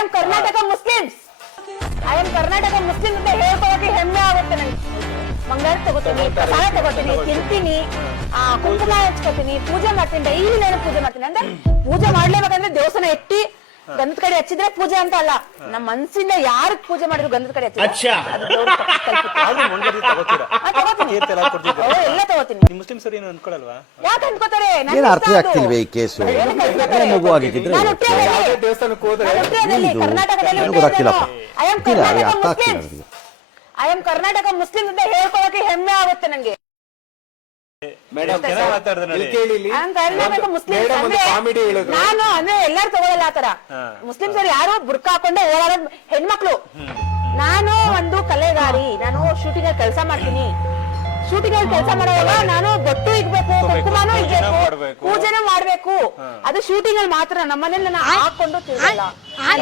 Am Karnataka Muslims. I am Karnataka Muslim ಅಂತ ಹೇಳ್ಕೊಳ್ಳೋಕೆ ಹೆಮ್ಮೆ ಆಗುತ್ತೆ ನನಗೆ. ಮಂಗಳಾರ ತಗೋತೀನಿ, ಪ್ರಸಾದ ತಗೋತೀನಿ, ತಿಂತೀನಿ, ಕುಂಕುಮ ಹಚ್ಕೋತೀನಿ, ಪೂಜೆ ಮಾಡ್ತೀನಿ, ಡೈಲಿ ನಾನು ಪೂಜೆ ಮಾಡ್ತೀನಿ. ಅಂದ್ರೆ ಪೂಜೆ ಮಾಡ್ಲೇಬೇಕಂದ್ರೆ ದೇವಸ್ಥಾನ ಎತ್ತಿ ಗಂಧದ ಕಡೆ ಹಚ್ಚಿದ್ರೆ ಪೂಜೆ ಅಂತ ಅಲ್ಲ, ನಮ್ಮ ಮನಸ್ಸಿಂದ ಯಾರು ಪೂಜೆ ಮಾಡಿದ್ರು ಗಂಧದ ಕಡೆ ಹಚ್ಚಿದ್ರೆ ಎಲ್ಲ ತಗೋತೀನಿ. ಮುಸ್ಲಿಮ್ಸ್ ಏನು ಅನ್ಕೊಳಲ್ವಾ? ಯಾಕೆ ಅನ್ಕೋತಾರೆ? ಅರ್ಥ ಆಗ್ತಿಲ್ವೇ ಈ ಕೇಸು? ಕರ್ನಾಟಕದಲ್ಲಿ ಐ ಆಮ್ ಕರ್ನಾಟಕ ಮುಸ್ಲಿಂ ಅಂತ ಹೇಳ್ಕೊಳ್ಳೋಕೆ ಹೆಮ್ಮೆ ಆಗುತ್ತೆ ನಂಗೆ. ನಾನು ಅಂದ್ರೆ ಎಲ್ಲಾರು ತಗೊಳ್ಳಲ್ಲ ಆತರ. ಮುಸ್ಲಿಮ್ಸ್ ಅವ್ರು ಯಾರು ಬುರ್ಕಾ ಹಾಕೊಂಡೆ ಓಡಾಡೋ ಹೆಣ್ಮಕ್ಳು. ನಾನು ಒಂದು ಕಲೆಗಾರಿ, ನಾನು ಶೂಟಿಂಗ್ ಅಲ್ಲಿ ಕೆಲಸ ಮಾಡ್ತೀನಿ. ಶೂಟಿಂಗ್ ಅಲ್ಲಿ ಕೆಲಸ ಮಾಡುವಾಗ ನಾನು ಬೊಟ್ಟು ಇಗ್ಬೇಕು, ಕುಂಕುಮನೂ ಇಗ್ಬೇಕು, ಪೂಜೆನೂ ಮಾಡ್ಬೇಕು. ಅದು ಶೂಟಿಂಗ್ ಅಲ್ಲಿ ಮಾತ್ರ. ನಮ್ಮನೇಲಿ ನಾನು ಹಾಕೊಂಡು ತಿರ್ಗಲ್ಲ.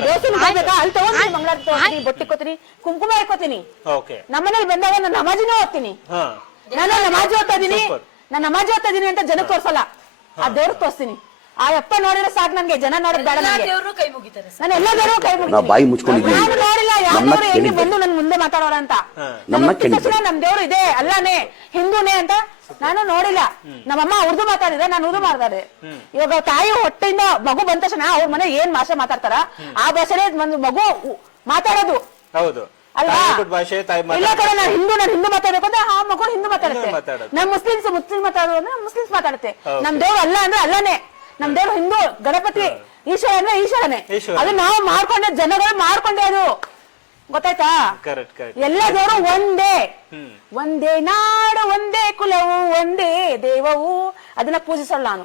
ದೇವಸ್ಥಾನ ಹೋಗ್ಬೇಕಾ ಅಲ್ಲಿ ತಗೊಂಡ್ತೀನಿ, ಮಂಗಳಾರ ತಗೋತೀನಿ, ಬೊಟ್ಟು ಇಕ್ಕೋತೀನಿ, ಕುಂಕುಮ ಇಕ್ಕೋತೀನಿ. ನಮ್ಮನೇಲಿ ಬಂದಾಗ ನಾನು ನಮಾಜಿನೂ ಓದ್ತೀನಿ. ನಾನು ನಮಾಜ್ ಓದ್ತಾ ಇದೀನಿ, ನಾನು ನಮಾಜ್ ಓದ್ತಾ ಇದೀನಿ ಅಂತ ಜನಕ್ಕೆ ತೋರ್ಸಲ್ಲ, ಆ ದೇವ್ರಿಗೆ ತೋರಿಸ್ತೀನಿ. ಆ ಅಪ್ಪ ನೋಡಿದ್ರೆ ಸಾಕು ನನ್ಗೆ, ಜನ ನೋಡೋದ್ ಬೇಡ ನನಗೆ. ನಾನು ಎಲ್ಲ ದೇವರು ಕೈ ಮುಗಿತೀನಿ. ನಾನು ನೋಡಿಲ್ಲ ಯಾವ್ದವ್ರು ಹೆಂಗೆ ಬಂದು ನನ್ ಮುಂದೆ ಮಾತಾಡೋರ ಅಂತ. ನಮ್ ದೇವ್ರು ಇದೆ, ಅಲ್ಲಾನೇ ಹಿಂದೂನೇ ಅಂತ ನಾನು ನೋಡಿಲ್ಲ. ನಮ್ಮಮ್ಮ ಉರ್ದು ಮಾತಾಡಿದ್ರೆ ನಾನು ಉರ್ದು ಮಾತಾಡಿದೆ. ಇವಾಗ ತಾಯಿ ಹೊಟ್ಟೆಯಿಂದ ಮಗು ಬಂದ ತಕ್ಷಣ ಅವ್ರ ಮನೆ ಏನ್ ಭಾಷೆ ಮಾತಾಡ್ತಾರ ಆ ಭಾಷೆನೇ ಒಂದು ಮಗು ಮಾತಾಡೋದು. ಹೌದು ಅಲ್ವಾ? ಇಲ್ಲ ಕಡೆ ನಾನು ಹಿಂದೂ ಮಾತಾಡ್ಬೇಕು ಅಂದ್ರೆ ಆ ಮಗು ಹಿಂದೂ ಮಾತಾಡುತ್ತೆ. ನಮ್ ಮುಸ್ಲಿಮ್ಸ್ ಮಾತಾಡೋದು ಅಂದ್ರೆ ಮುಸ್ಲಿಮ್ಸ್ ಮಾತಾಡುತ್ತೆ. ನಮ್ ದೇವ್ರು ಅಲ್ಲ ಅಂದ್ರೆ ಅಲ್ಲನೇ. ನಮ್ ದೇವ್ರು ಹಿಂದೂ, ಗಣಪತಿ, ಈಶ್ವರ ಅಂದ್ರೆ ಈಶ್ವರನೇ. ಅದು ನಾವು ಮಾಡ್ಕೊಂಡೆ, ಜನಗಳು ಮಾಡ್ಕೊಂಡೆ, ಅದು ಗೊತ್ತಾಯ್ತಾ? ಎಲ್ಲ ದೇವರು ಒಂದೇ, ಒಂದೇ ನಾಡು, ಒಂದೇ ಕುಲವು, ಒಂದೇ ದೇವವು. ಅದನ್ನ ಪೂಜಿಸಲ್ಲ ನಾನು.